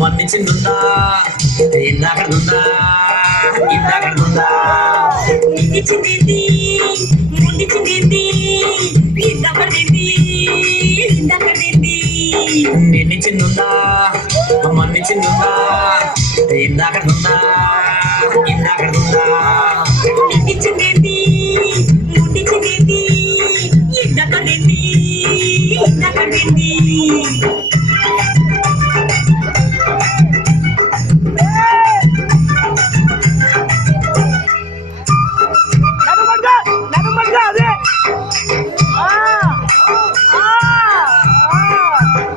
మన్నించిందా ఇందాకడుందా ఇందాకడుందా నిన్నిచ్చిందేంటి ముండిచ్చిందేంటి ఇందాకడేంటి ఇందాకడేంటి నిన్నిచ్చిందా మన్నించిందా ఇందాకడుందా ఇందాకడుందా నిన్నిచ్చిందేంటి ముండిచ్చిందేంటి ఇందాకడేంటి ఇందాకడేంటి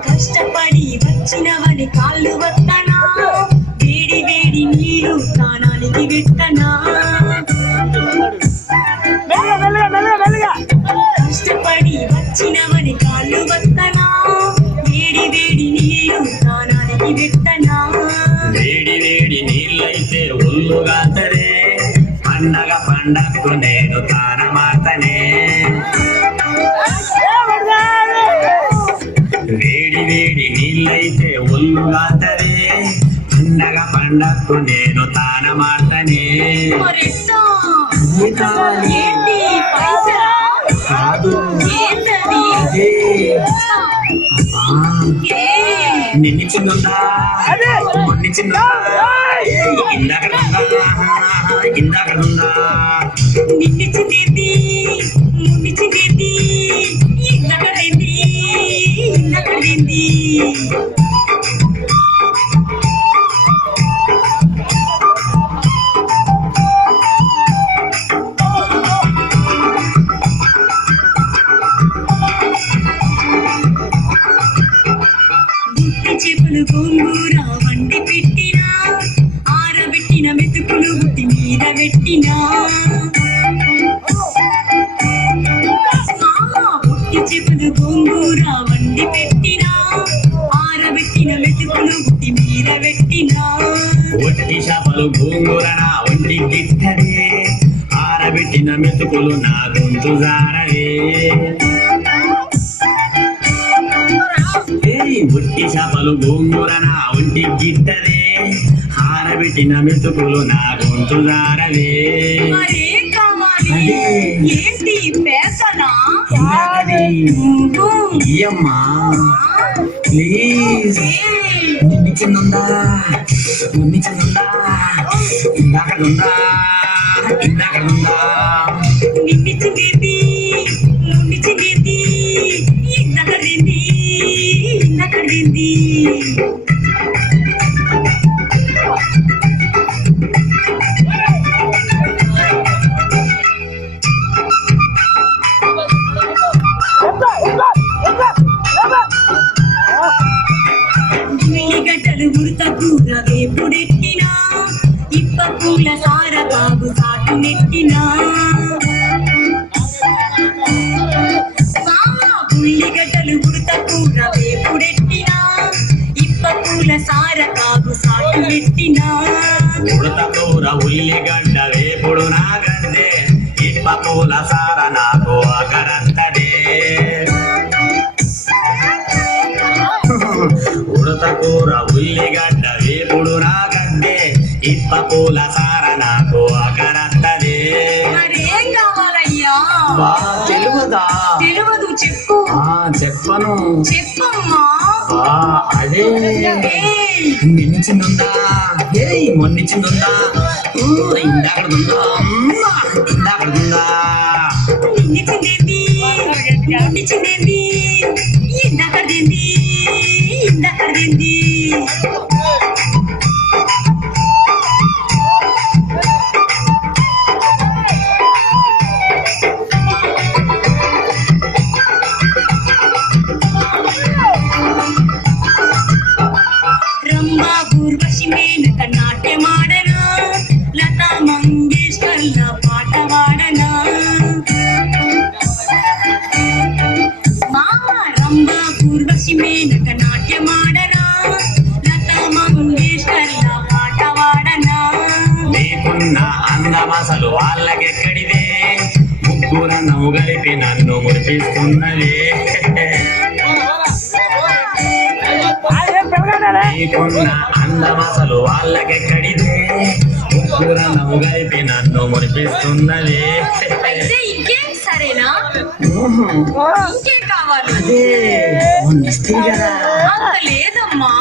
కష్టపడి వచ్చినవని కాళ్ళు వత్తనా వేడి వేడి నీరు స్నానానికి పెట్టనా కష్టపడి వచ్చినవని కాళ్ళు వత్తనా వేడి వేడి నీరు స్నానానికి పెట్టనా వేడి వేడి నీళ్ళైతే ఒళ్ళుగాతరే పండగకు నేను తానమాతనే వేడి వేడి నీళ్ళైతే ఒళ్ళుగాతరే పండగకు నేను తానమాతనే కాదు నిన్నిచ్చిందా మొన్నిచ్చిందా ఇందాకడుందా ఇందాకడుందా నిన్నిచ్చిందేంటి ముండిచ్చిందేంటి ఇందాకడేంటి ఇందాకడేంటి చెప్పులు గోంగూర వండి పెట్టినా ఆరబెట్టిన మెతుకులు గుట్టి మీద పెట్టినా పుట్టి చెప్పులు గోంగూర వండి పెట్టినా ఆరబెట్టిన మెతుకులు గుట్టి మీద పెట్టినా ఒట్టి చేపలు గోంగూరనా వండి గిట్టడే ఆరబెట్టిన మెతుకులు నా గొంతు జారవే ఒట్టి చేపలు గోంగూరనా ఒంటి గిట్టరే ఆరబెట్టిన మెతుకులు నా గొంతు జారవే మరేం కావాలి ఏంటి పేసనా ఇయ్యమ్మా ప్లీజ్ నిన్నిచ్చిందా నిన్నిచ్చిందా ఇందాకడుందా ఇందాకడుందా నిన్నిచ్చిందేంటి ముండిచ్చిందేంటి ఇందాకడేంటి ఇందాకడేంటి ఉల్లిగడ్డలు ఉడత కూర వేపుడెట్టినా ఇప్ప పూల సార బాబు సాటు నెట్టినా ఉల్లిగడ్డలు ఉడత కూర వేపుడెట్టినా ఇప్ప పూల సార బాబు సాటు నెట్టినా ఉడత కూర ఉల్లిగడ్డ వేపుడు నాగందే ఇప్ప పూల సార నాకు అగరత్తదే ఉడత కూర ఉల్లిగడ్డ వేపుడు నాగందే ఇప్ప పూల సార నాకు అగరత్తదే మరేం కావాలయ్యా తెలుగుదా తెలియదు చెప్పు చెప్పను చెప్పమ్మా అదే నిన్నిచ్చిందా మొన్నిచ్చిందా ఇందాకడుందా ఇందాకడుందా నిన్నిచ్చిందేంటి ముండిచ్చిందేంటి ఇందాకడేంటి ఇందాకడేంటి రంభా ఊర్వశి మేనక నాట్యమాడనా లతా మంగేష్కర్ల పాట వాడనా వాళ్ళకెక్కడిదే ముగ్గుర నవ్వు కలిపి నన్ను మురిపిస్తున్నదే నీకున్న అందమసలు వాళ్ళకెక్కడిదే ముగ్గుర నవ్వు కలిపి నన్ను మురిపిస్తున్నదే అయితే ఇంకేం సరేనా ఇంకేం కావాలి అదే మొన్నిస్తే కదా అంత లేదమ్మా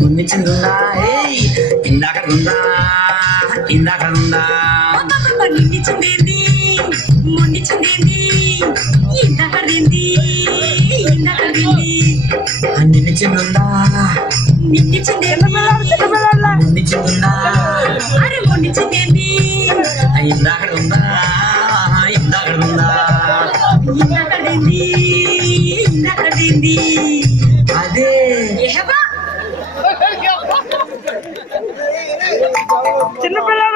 మున్నిచిందా ఏయ్ ఇందాకడుందా అబ్బబ్బబ్బ, నిన్నిచ్చిందేంది మొన్నిచ్చిందేంది ఇంతకడింది నిన్నిచిందా నిన్నిచ్చిందేంది మున్నిచిందా అరే మొన్నిచ్చిందేంది ఇందాకడుందా ఇంతకడింది అదే ఏహబా చిన్నపిల్లలు